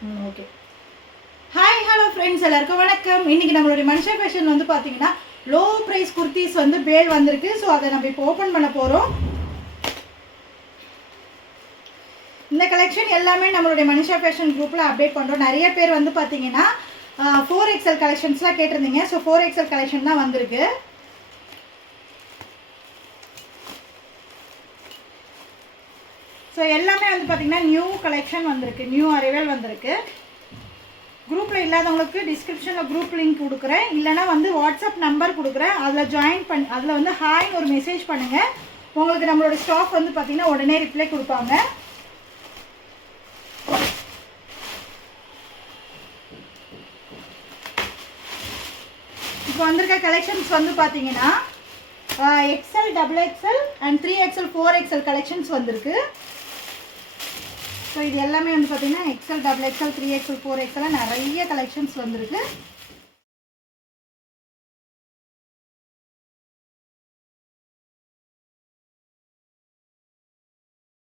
Okay. Hi hello friends, எல்லாருக்கும் வணக்கம். இன்றைக்கி நம்மளுடைய மனிஷா ஃபேஷன் வந்து பார்த்தீங்கன்னா லோ ப்ரைஸ் குர்த்திஸ் வந்து பேல் வந்திருக்கு. ஸோ அதை நம்ம இப்போ ஓப்பன் பண்ண போகிறோம். இந்த கலெக்ஷன் எல்லாமே நம்மளுடைய மனிஷா ஃபேஷன் குரூப்பில் அப்டேட் பண்ணுறோம். நிறைய பேர் வந்து பார்த்தீங்கன்னா 4XL கலெக்ஷன்ஸ்லாம் கேட்டிருந்தீங்க. ஸோ 4XL கலெக்ஷன் தான் வந்திருக்கு. ஸோ எல்லாமே வந்து பார்த்தீங்கன்னா நியூ கலெக்ஷன் வந்திருக்கு, நியூ அரைவல் வந்திருக்கு. குரூப்பில் இல்லாதவங்களுக்கு டிஸ்கிரிப்ஷனில் குரூப் லிங்க் கொடுக்குறேன், இல்லைனா வந்து வாட்ஸ்அப் நம்பர் கொடுக்குறேன். அதில் ஜாயின் பண்ணி அதில் வந்து ஹாய்னு ஒரு மெசேஜ் பண்ணுங்கள். உங்களுக்கு நம்மளோட ஸ்டாஃப் வந்து பார்த்தீங்கன்னா உடனே ரிப்ளை கொடுப்பாங்க. இப்போ வந்திருக்க கலெக்ஷன்ஸ் வந்து பார்த்தீங்கன்னா XL, XXL and 3XL 4XL collections வந்திருக்கு. ஸோ இது எல்லாமே வந்து பார்த்தீங்கன்னா XL, XXL 3XL 4XL நிறைய கலெக்ஷன்ஸ் வந்திருக்கு.